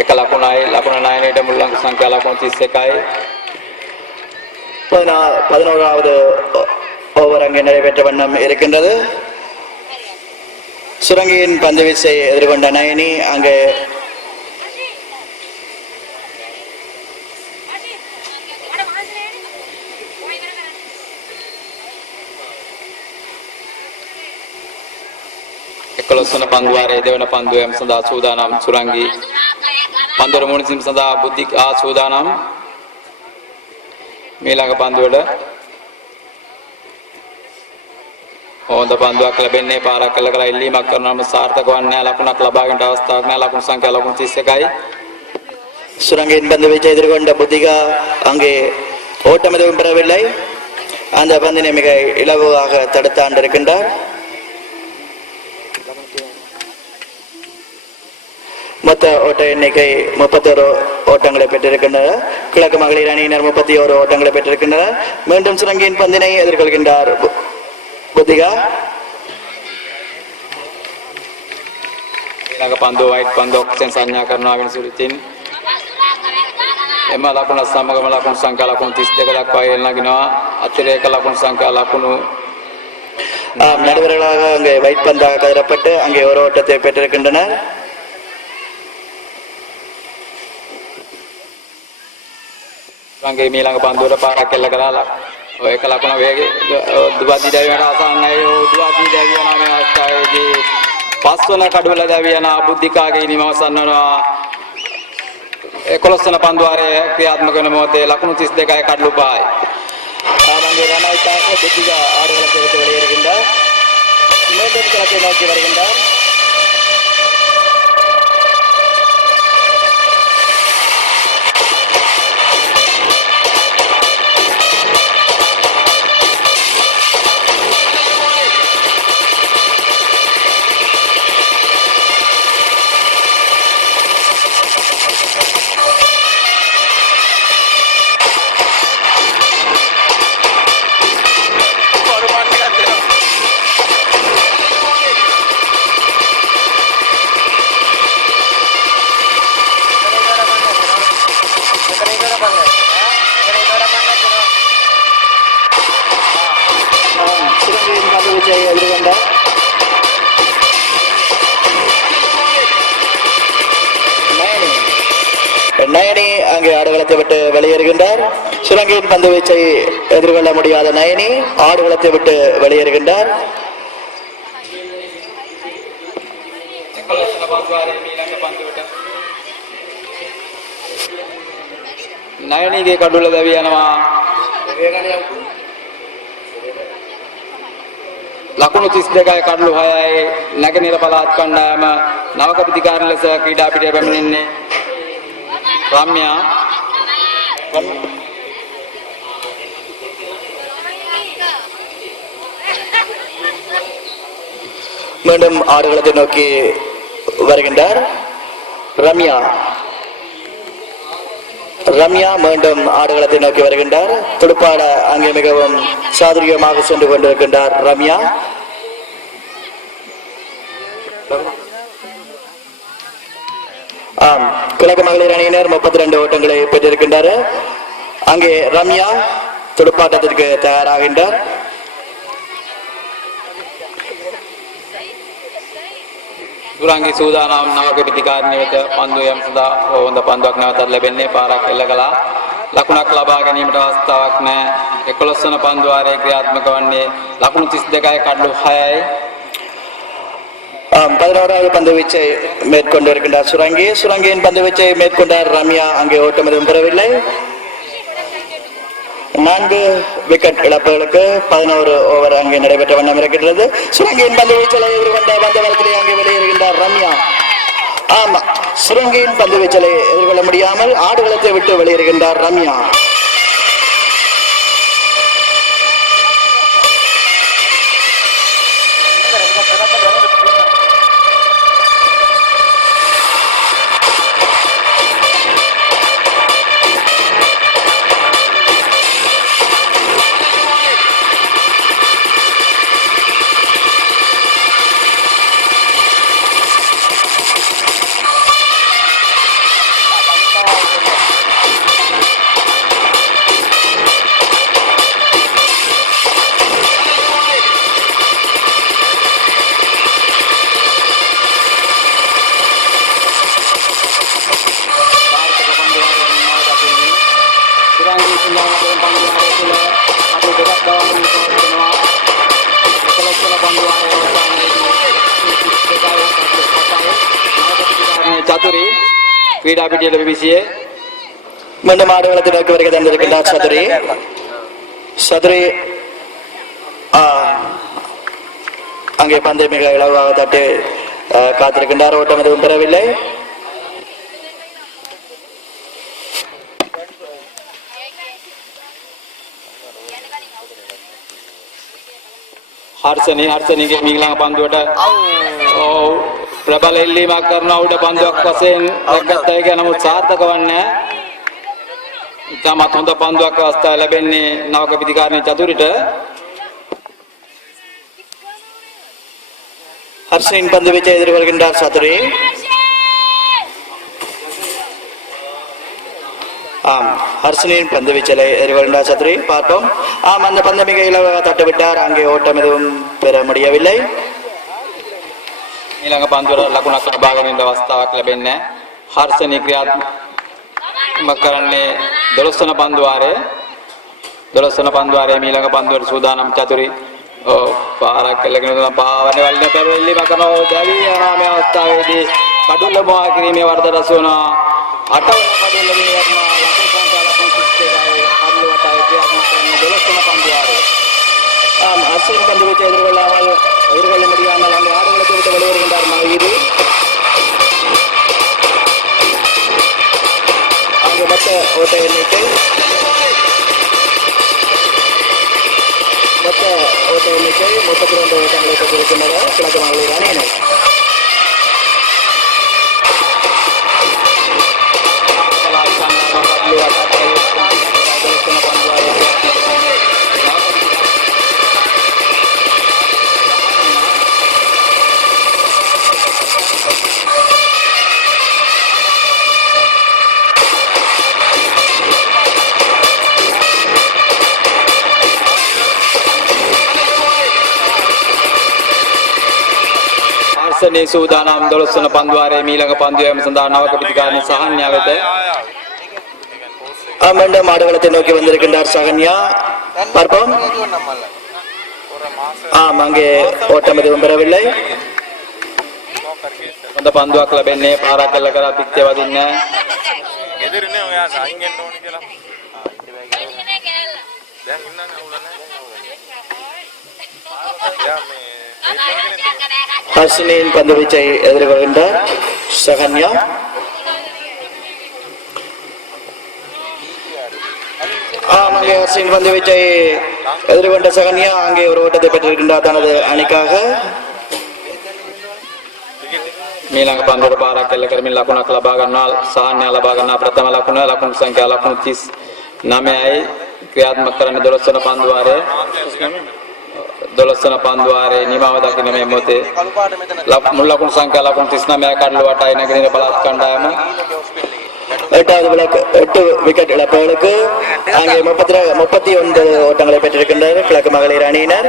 එක ලකුණයි ලකුණ 9ට මුල් අංක සංඛ්‍යා ලකුණු 31යි 11வது ஓவர் அங்கே நடைபெற்ற வண்ணம் இருக்கின்றது. சுரங்கியின் பந்து வீச்சை எதிர்கொண்ட நயனி அங்கே එකොළොස්වන පන්දුවාරයේ දෙවන පන්දුවම සඳහා සූදානම් සුරංගී පන්දුවර මුණිසිම් සඳහා බුද්ධික සූදානම් මීළඟ පන්දුවට හොඳ පන්දුවක් ලැබෙන්නේ පාරක් කළ කර ඉල්ලීමක් කරනම සාර්ථක වන්නේ ලකුණක් ලබා ගන්නට අවස්ථාවක් නැහැ ලකුණු සංඛ්‍යා ලකුණු 31යි சுரங்கியின் பந்து வீச்சை எதிர்கொண்ட புத்திகா அங்கே ஓட்டம் எதுவும் பெறவில்லை. அந்த பந்தினை மிக இலகுவாக தடுத்தாண்டு இருக்கின்றார். மொத்த ஓட்ட எண்ணிக்கை 31 ஓட்டங்களை பெற்றிருக்கின்றனர். கிழக்கு மகளிர் அணியினர் 31 ஓட்டங்களை பெற்றிருக்கின்றனர். மீண்டும் சுரங்கியின் பந்தினை எதிர்கொள்கின்றார் புத்திகா. ඊළඟ පන්දුව වයිට් පන්දුවක් වශයෙන් සංඥා කරනවා විනිසුරුතින් එම ලකුණ සමගම ලකුණු සංඛ්‍යා ලකුණු 32 දක්වා එල් නගිනවා. අතිරේක ලකුණු සංඛ්‍යා ලකුණු நடுவர்களாக அங்கே வைட் பந்தாக கருதப்பட்டு அங்கே ஒரு ஓட்டத்தை பெற்றிருக்கின்றனர். රංගේ මීළඟ පන්දුවට පාරක් එල්ල කරලා ඔය එක ලකුණ වේගය දුවදි දැවියන අසන්නයි දුවදි දැවියන මේ අවස්ථාවේදී පස්වන කඩුවල දැවියන බුද්ධිකාගේ නිමවසන් වෙනවා 11 වන පන්දුවාරයේ ක්‍රියාත්මක වෙන මොහොතේ ලකුණු 32යි කඩලු පායි ஆனங்கே ரனாய்க்காக புத்திகா ஆடுகளத்தை விட்டு வெளியேறுகின்றார். மீண்டும் களத்தை நோக்கி வருகின்றார். நயனி அங்கே ஆடுகளத்தை விட்டு வெளியேறுகின்றார். சுரங்கியின் பந்து வீச்சை எதிர்கொள்ள முடியாத நயனி ஆடுகளத்தை விட்டு வெளியேறுகின்றார். නයනීගේ කඩුල දැවි යනවා ලකුණු 32යි කඩලු 6යි නැගෙනහිර පළාත් කණ්ඩායම නවක ප්‍රතිකාර ලෙස ක්‍රීඩා පිටියේ පැමිණෙන්නේ ரம்யா மீண்டும் ஆடுகளத்தை நோக்கி வருகின்றார். ரம்யா மீண்டும் ஆடுகளத்தை நோக்கி வருகின்றார். துடுப்பாட அங்கே மிகவும் சாதுரியமாக சென்று கொண்டிருக்கின்றார் ரம்யா. ஆம், கிழக்கு மகளிர் அணியினர் 32 ஓட்டங்களை பெற்றிருக்கின்றார். அங்கே ரம்யா துடுப்பாட்டத்திற்கு தயாராகின்றார். සුරංගී සූදානම් නවක පිටිකාරණය වෙත පන්දු යම් සඳහා හොඳ පන්දුවක් නැවතත් ලැබෙන්නේ පාරක් එල්ල කළා ලකුණක් ලබා ගැනීමට අවස්ථාවක් නැහැ 11 වන පන්දුවාරයේ ක්‍රියාත්මක වන්නේ ලකුණு 32යි කඩලු 6යි 11வது பந்து வீச்சை மேற்கொண்டிருக்கின்றார் சுரங்கியின் பந்து வீச்சை மேற்கொண்டார் ரம்யா. அங்கே ஓட்டம் எதுவும் பெறவில்லை. 4 விக்கெட் இழப்புகளுக்கு 11 ஓவர் அங்கே நடைபெற்ற வண்ணம் இருக்கின்றது. சுரங்கியின் பந்து வீச்சலை எதிர்கொண்ட பந்த வளத்திலே அங்கே வெளியேறுகின்றார் ரம்யா. ஆமா, சுரங்கியின் பந்து வீச்சலை எதிர்கொள்ள முடியாமல் ஆடுகளத்தை விட்டு வெளியேறுகின்றார் ரம்யா. චතුරි ක්‍රීඩා පිටියට පිවිසියේ மீண்டும் ஆடுகளத்தை நோக்கி வருகை தந்திருக்கின்றார் சதுரி. சதுரி அங்கே பந்தை மிக இலவாக தட்டி காத்திருக்கின்றார். ஓட்டம் எதுவும் பெறவில்லை. හර්ෂණීගේ මීළඟ පන්දුවට ප්‍රබල ඉල්ලීමක් කරන උඩ පන්දුවක් වශයෙන් රැකගත්තා. ඒක නමුත් සාර්ථක වන්නේ ඉතාමත් හොඳ පන්දුවක් අවස්ථාව ලැබෙන්නේ නවක පිටිකාරණේ චතුරිට. ஹர்ஷனின் பந்து வீச்சை எதிர்கொள்கின்றார் சதுரி. ஹர்ஷனின் பந்து வீச்சலை எதிர்கொள்கின்றார் சதுரி. பார்ப்போம். அந்த பந்து மிக இலவாக தட்டுவிட்டார். அங்கே ஓட்டம் எதுவும் பெற முடியவில்லை. ඊළඟ පන්දුවට ලකුණක් ලබා ගැනීමේ අවස්ථාවක් ලැබෙන්නේ හර්ෂණී ක්‍රියාත්මක කරන්නේ 12 වන පන්දුවාරයේ 12 වන පන්දුවාරයේ ඊළඟ පන්දුවට සූදානම් චතුරි පාරක් කෙලගෙන තුන පාවනේ වලින් පෙරෙල්ලි බකනෝ දැවි යනවා. මේ අවස්ථාවේදී කඩුල්ල මොහා කිරීමේ වර්ධ රස වෙනවා. 8 වන කඩුල්ල විවරනවා. ලකුණු සංඛ්‍යා ලකුණු 31යි අරලුවටයි ක්‍රියාත්මක කරන්නේ 12 වන පන්දුවාරයේ. ஹர்ஷனின் பந்து வீச்சை எதிர்கொள்ள முடியாமல் அங்கே ஆடுகளத்தை விட்டு வெளியேறுகின்றார் மாவீரு. அங்கு மொத்த ஓட்ட எண்ணிக்கை 32 ஓட்டங்களை பெற்றிருக்கின்றனர் கிழக்கு மகளிர் அணியினர். හර්ෂණී සූදානම් 12 වන පන්දුවාරයේ ඊළඟ පන්දු යෑම සඳහා නවක පිටිකාරණේ සහන්‍යා වෙත மீண்டும் ஆடுகளத்தை நோக்கி வந்திருக்கின்றார் சகன்யா. பார்ப்போம். அங்கே ஓட்டம் எதுவும் பெறவில்லை. හොඳ පන්දුවක් ලැබෙන්නේ පාරක් කළ කර පිටේ වදින්නේ. එදිරිනේ ඔයා සයින් එන්න ඕනි කියලා. දැන් ඉන්නන්නේ අවුලන්නේ. යා මේ ஹர்ஷனின் பந்து வீச்சை எதிர்கொள்கின்றார் சகன்யா. அங்கே ஹர்ஷனின் பந்து வீச்சை எதிர்கொண்ட சகன்யா அங்கே ஒரு ஓட்டத்தை பெற்றிருக்கின்றார் தனது அணிக்காக. ඊළඟ පන්දුවට පාරක් කළ කරමින් ලකුණක් ලබා ගන්නවා. සහන්‍යා ලබා ගන්නා ප්‍රථම ලකුණු සංඛ්‍යා ලකුණු 39යි ක්‍රියාත්මක කරන්නේ 12 වන පන්දුවාරයේ 12 වන පන්දුවාරයේ නිමාව දකින්න මේ මොහොතේ මුල් ලකුණු සංඛ්‍යා ලකුණු 39 කඩලුවටයි නැගෙනහිර පළාත් කණ්ඩායම 8 விக்கெட் இழப்புகளுக்கு அங்கே 39 ஓட்டங்களை பெற்றிருக்கின்றனர் கிழக்கு மகளிர் அணியினர்.